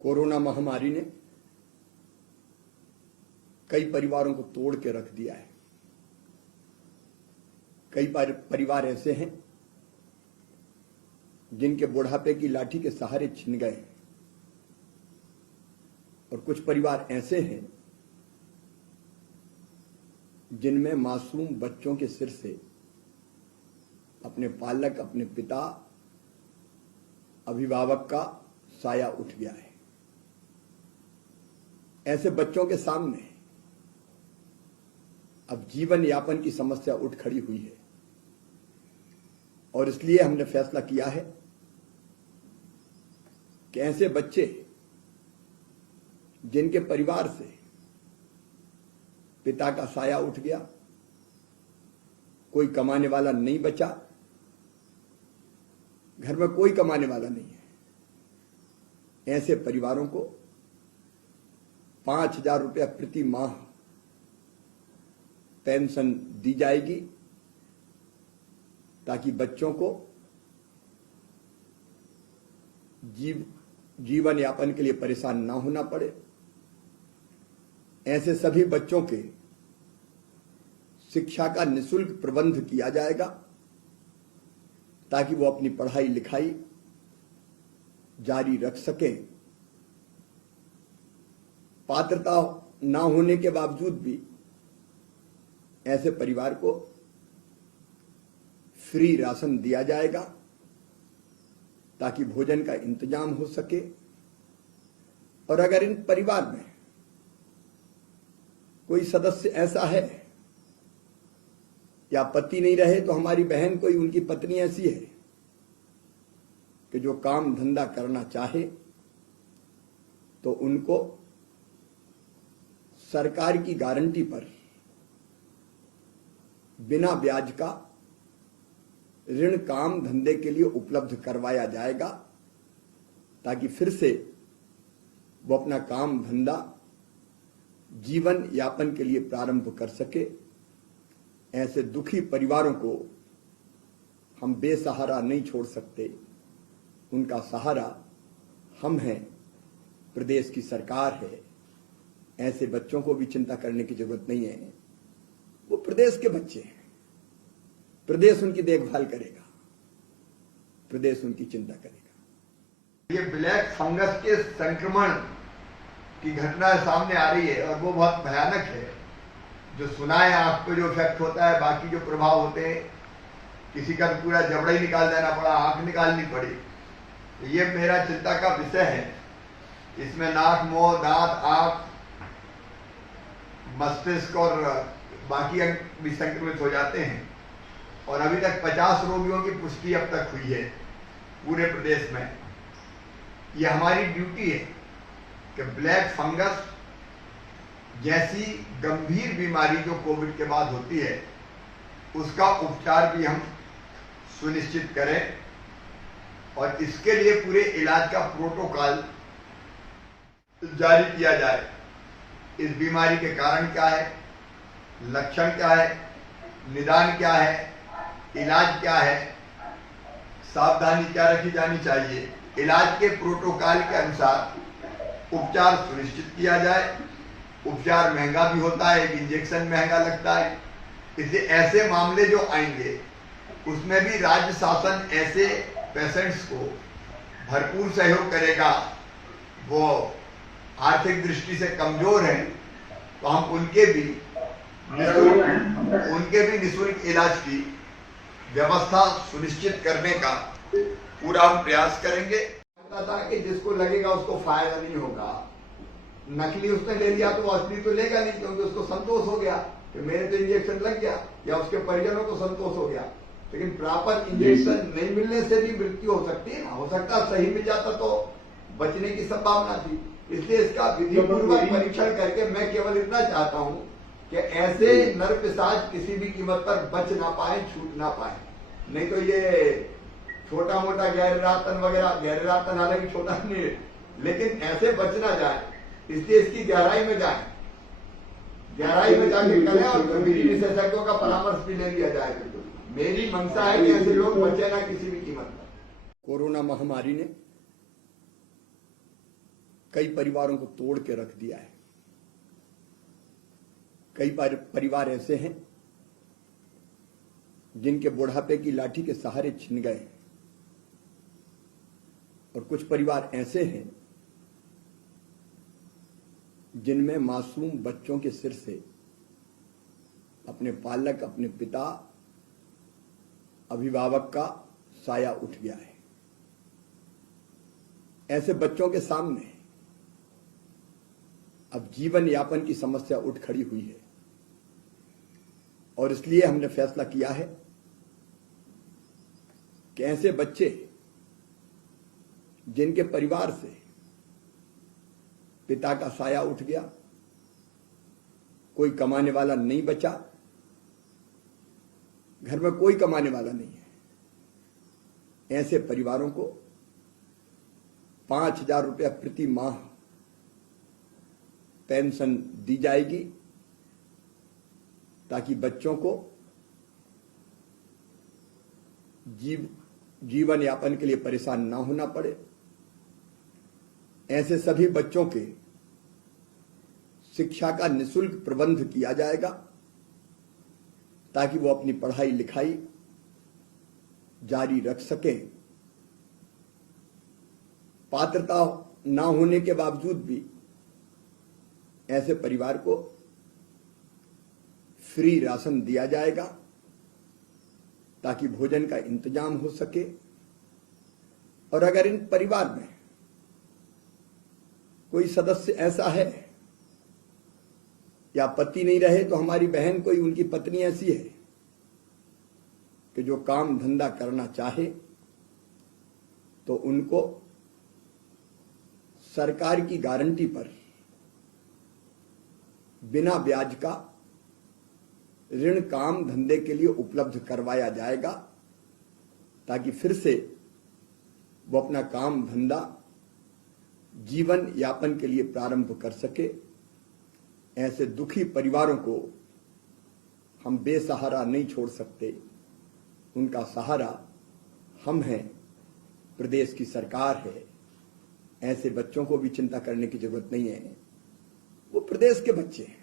Corona महामारी ने कई परिवारों को तोड़ के रख दिया है। कई परिवार ऐसे हैं जिनके बुढ़ापे की लाठी के सहारे छिन गए और कुछ परिवार ऐसे हैं जिनमें मासूम बच्चों के सिर से अपने पालक, अपने पिता, अभिभावक का साया उठ गया है। ऐसे बच्चों के सामने अब जीवन यापन की समस्या उठ खड़ी हुई है और इसलिए हमने फैसला किया है कि ऐसे बच्चे जिनके परिवार से पिता का साया उठ गया, कोई कमाने वाला नहीं बचा, घर में कोई कमाने वाला नहीं है, ऐसे परिवारों को 5,000 रुपया प्रति माह पेंशन दी जाएगी ताकि बच्चों को जीवन यापन के लिए परेशान ना होना पड़े। ऐसे सभी बच्चों के शिक्षा का निःशुल्क प्रबंध किया जाएगा ताकि वो अपनी पढ़ाई लिखाई जारी रख सकें। पात्रता ना होने के बावजूद भी ऐसे परिवार को फ्री राशन दिया जाएगा ताकि भोजन का इंतजाम हो सके। और अगर इन परिवार में कोई सदस्य ऐसा है या पति नहीं रहे तो हमारी बहन कोई उनकी पत्नी ऐसी है कि जो काम धंधा करना चाहे तो उनको सरकार की गारंटी पर बिना ब्याज का ऋण काम धंधे के लिए उपलब्ध करवाया जाएगा ताकि फिर से वो अपना काम धंधा जीवन यापन के लिए प्रारंभ कर सके। ऐसे दुखी परिवारों को हम बेसहारा नहीं छोड़ सकते, उनका सहारा हम हैं, प्रदेश की सरकार है। ऐसे बच्चों को भी चिंता करने की जरूरत नहीं है, वो प्रदेश के बच्चे हैं, प्रदेश उनकी देखभाल करेगा, प्रदेश उनकी चिंता करेगा। ये ब्लैक फंगस के संक्रमण की घटना सामने आ रही है और वो बहुत भयानक है। जो सुना है, आंख पे जो इफेक्ट होता है, बाकी जो प्रभाव होते हैं, किसी का तो पूरा जबड़ा ही निकाल देना पड़ा, आंख निकालनी पड़ी। तो ये मेरा चिंता का विषय है। इसमें नाक, मुंह, दांत, आंख, मस्तिष्क और बाकी अंग भी संक्रमित हो जाते हैं और अभी तक 50 रोगियों की पुष्टि अब तक हुई है पूरे प्रदेश में। ये हमारी ड्यूटी है कि ब्लैक फंगस जैसी गंभीर बीमारी जो कोविड के बाद होती है उसका उपचार भी हम सुनिश्चित करें और इसके लिए पूरे इलाज का प्रोटोकॉल जारी किया जाए। इस बीमारी के कारण क्या है, लक्षण क्या है, निदान क्या है, इलाज क्या है, सावधानी क्या रखी जानी चाहिए, इलाज के प्रोटोकॉल के अनुसार उपचार सुनिश्चित किया जाए। उपचार महंगा भी होता है, एक इंजेक्शन महंगा लगता है, इसलिए ऐसे मामले जो आएंगे उसमें भी राज्य शासन ऐसे पेशेंट्स को भरपूर सहयोग करेगा। वो आर्थिक दृष्टि से कमजोर हैं तो हम उनके भी निःशुल्क इलाज की व्यवस्था सुनिश्चित करने का पूरा हम प्रयास करेंगे। था कि जिसको लगेगा उसको फायदा नहीं होगा, नकली उसने ले लिया तो असली तो लेगा नहीं, क्योंकि उसको संतोष हो गया कि मेरे तो इंजेक्शन लग गया, या उसके परिजनों को संतोष हो गया। लेकिन प्रॉपर इंजेक्शन नहीं मिलने से भी मृत्यु हो सकती है ना, हो सकता सही मिल जाता तो बचने की संभावना थी। इसलिए इसका विधिपूर्वक परीक्षण करके मैं केवल इतना चाहता हूं कि ऐसे नरपिशाच किसी भी कीमत पर बच ना पाए, छूट ना पाए। नहीं तो ये छोटा मोटा गैररातन वगैरह, गैररातन हालांकि छोटा नहीं है, लेकिन ऐसे बच ना जाए, इसलिए इसकी गहराई में जाए, गहराई में जाके करें और विधि विशेषज्ञों का परामर्श भी ले लिया जाए। मेरी मंशा है कि ऐसे लोग बचे ना किसी भी कीमत पर। कोरोना महामारी ने कई परिवारों को तोड़ के रख दिया है। कई परिवार ऐसे हैं जिनके बुढ़ापे की लाठी के सहारे छिन गए, और कुछ परिवार ऐसे हैं जिनमें मासूम बच्चों के सिर से अपने पालक, अपने पिता, अभिभावक का साया उठ गया है। ऐसे बच्चों के सामने अब जीवन यापन की समस्या उठ खड़ी हुई है, और इसलिए हमने फैसला किया है कि ऐसे बच्चे जिनके परिवार से पिता का साया उठ गया, कोई कमाने वाला नहीं बचा, घर में कोई कमाने वाला नहीं है, ऐसे परिवारों को 5,000 रुपया प्रति माह पेंशन दी जाएगी, ताकि बच्चों को जीवन यापन के लिए परेशान ना होना पड़े। ऐसे सभी बच्चों के शिक्षा का निःशुल्क प्रबंध किया जाएगा, ताकि वो अपनी पढ़ाई लिखाई जारी रख सकें। पात्रता ना होने के बावजूद भी ऐसे परिवार को फ्री राशन दिया जाएगा, ताकि भोजन का इंतजाम हो सके। और अगर इन परिवार में कोई सदस्य ऐसा है या पति नहीं रहे तो हमारी बहन कोई उनकी पत्नी ऐसी है कि जो काम धंधा करना चाहे, तो उनको सरकार की गारंटी पर बिना ब्याज का ऋण काम धंधे के लिए उपलब्ध करवाया जाएगा, ताकि फिर से वो अपना काम धंधा जीवन यापन के लिए प्रारंभ कर सके। ऐसे दुखी परिवारों को हम बेसहारा नहीं छोड़ सकते, उनका सहारा हम हैं, प्रदेश की सरकार है। ऐसे बच्चों को भी चिंता करने की जरूरत नहीं है, वो प्रदेश के बच्चे हैं,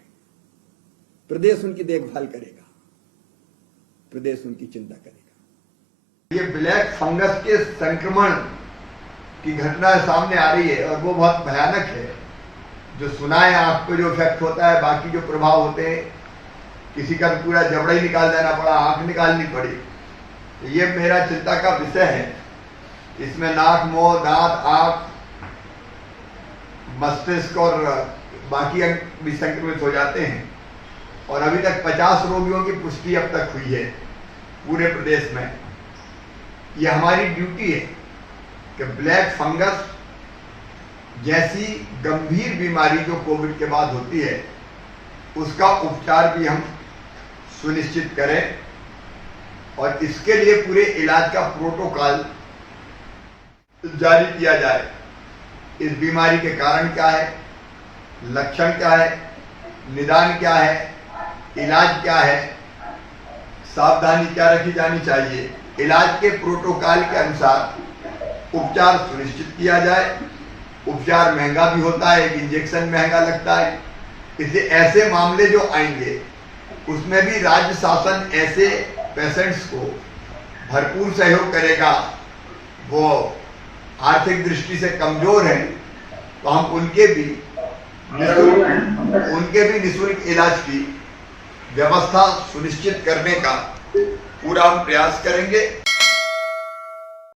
प्रदेश उनकी देखभाल करेगा, प्रदेश उनकी चिंता करेगा। ये ब्लैक फंगस के संक्रमण की घटना सामने आ रही है, और वो बहुत भयानक है। जो सुना है, आंख पे जो इफेक्ट होता है, बाकी जो प्रभाव होते हैं, किसी का पूरा जबड़ा ही निकाल देना पड़ा, आंख निकालनी पड़ी। तो ये मेरा चिंता का विषय है। इसमें नाक, मुंह, दांत, आंख, मस्तिष्क और बाकी अंग भी संक्रमित हो जाते हैं। और अभी तक 50 रोगियों की पुष्टि अब तक हुई है पूरे प्रदेश में। ये हमारी ड्यूटी है कि ब्लैक फंगस जैसी गंभीर बीमारी जो कोविड के बाद होती है, उसका उपचार भी हम सुनिश्चित करें, और इसके लिए पूरे इलाज का प्रोटोकॉल जारी किया जाए। इस बीमारी के कारण क्या है, लक्षण क्या है, निदान क्या है, इलाज क्या है, सावधानी क्या रखी जानी चाहिए, इलाज के प्रोटोकॉल के अनुसार उपचार सुनिश्चित किया जाए। उपचार महंगा भी होता है, एक इंजेक्शन महंगा लगता है, इसलिए ऐसे मामले जो आएंगे उसमें भी राज्य शासन ऐसे पेशेंट्स को भरपूर सहयोग करेगा। वो आर्थिक दृष्टि से कमजोर हैं, तो हम उनके भी निःशुल्क इलाज की व्यवस्था सुनिश्चित करने का पूरा हम प्रयास करेंगे।